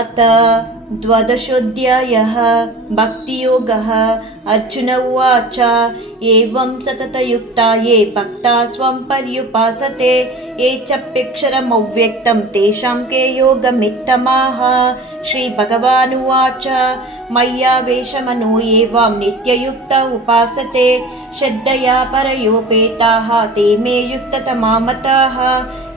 अथ द्वादशोऽध्यायः भक्तियोगः। अर्जुन उवाच एवं सततयुक्ता ये भक्ता स्वं पर्युपासते ये चाप्यक्षरमव्यक्तं तेषां के योगमित्तमाः। श्रीभगवानुवाच मय्यावेशमनो ये वां नित्ययुक्त उपासते श्रद्धया परयोपेताः ते मे युक्ततमा मताः।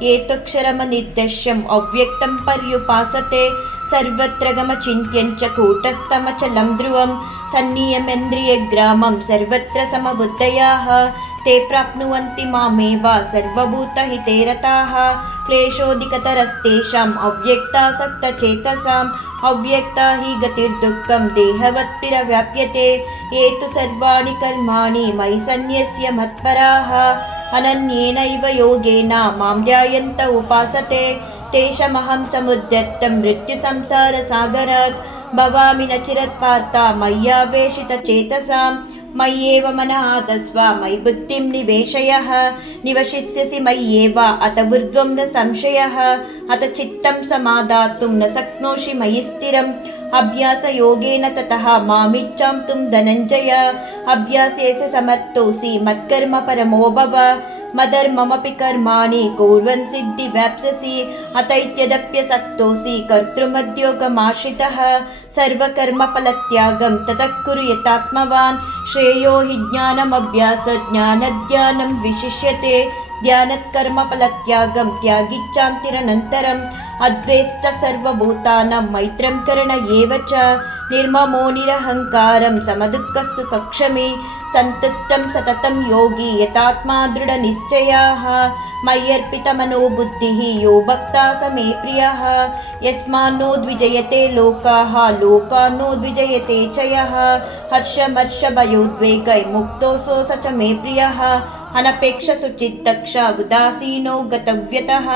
ये त्वक्षरमनिर्देश्यम् अव्यक्तं पर्युपासते सर्वत्र गमचिन्त्यञ्च कूटस्थमचलं ध्रुवं सन्नियमेन्द्रियग्रामं सर्वत्र समबुद्धयाः ते प्राप्नुवन्ति मामेव सर्वभूतहिते रताः। क्लेशोऽधिकतरस्तेषाम् अव्यक्तासक्तचेतसाम् अव्यक्ता हि गतिर्दुःखं देहवत्प्रव्याप्यते ये तु सर्वाणि कर्माणि मयि सन्न्यस्य मत्पराः अनन्येनैव योगेन मां ध्यायन्त उपासते तेषामहं समुद्धर्तं मृत्युसंसारसागरात् भवामि न चिरत्पार्थ मय्यावेशितचेतसां मय्येव मनः तस्व मयि बुद्धिं निवेशयः निवशिष्यसि मय्येव अत ऊर्ध्वं न संशयः अत चित्तं समादातुं न शक्नोषि मयि स्थिरम् अभ्यासयोगेन ततः मामिच्छां तुं धनञ्जय अभ्यासेन समर्थोऽसि मत्कर्म परमो भव मदर्ममपि कर्माणि कुर्वन् सिद्धिवाप्स्यसि अतैत्यदप्यसक्तोऽसि कर्तृमद्योगमाश्रितः सर्वकर्मफलत्यागं ततः कुरु यतात्मवान् श्रेयो हि ज्ञानमभ्यासात् ज्ञानाद् विशिष्यते ध्यानात् कर्मफलत्यागं त्यागीच्छान्तिरनन्तरम् अद्वेष्ट सर्वभूतानां मैत्रं करण एव च निर्ममो निरहङ्कारं समदुःखसुखक्षमी सन्तुष्टं सततं योगी यतात्मा दृढनिश्चयः मय्यर्पितमनो बुद्धिः यो भक्ता स मे प्रियः यस्मान्नो द्विजयते लोकाः लोकान्नो द्विजयते च यः हर्षमर्षभयोद्वेगैर्मुक्तो सो स च मे प्रियः अनपेक्षसुचित्तक्ष उदासीनो गतव्यतः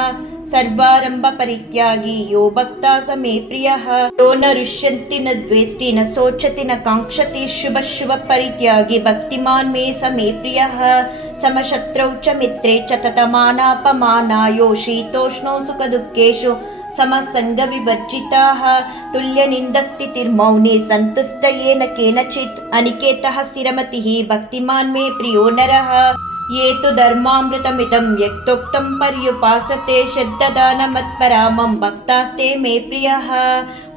सर्वारम्भपरित्यागी यो भक्ता स मे प्रियः यो न रुष्यति न द्वेष्टि न शोचति न काङ्क्षति शुभपरित्यागी भक्तिमान् मे स मे प्रियः समशत्रौ च मित्रे च ततमानापमानायो शीतोष्णौ सुखदुःखेषु समसङ्गविवर्जिताः तुल्यनिन्दस्थितिर्मौनी सन्तुष्ट येन केनचित् अनिकेतः स्थिरमतिः भक्तिमान् मे प्रियो नरः ये तु धर्मामृतमिदं यक्तोक्तं पर्युपासते श्रद्धदानमत्परामं भक्तास्ते मे प्रियः।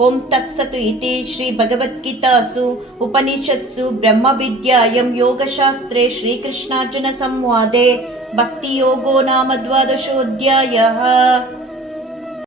ॐ तत्सत् इति श्रीभगवद्गीतासु उपनिषत्सु ब्रह्मविद्यायां योगशास्त्रे श्रीकृष्णार्जुनसंवादे भक्तियोगो नाम द्वादशोऽध्यायः।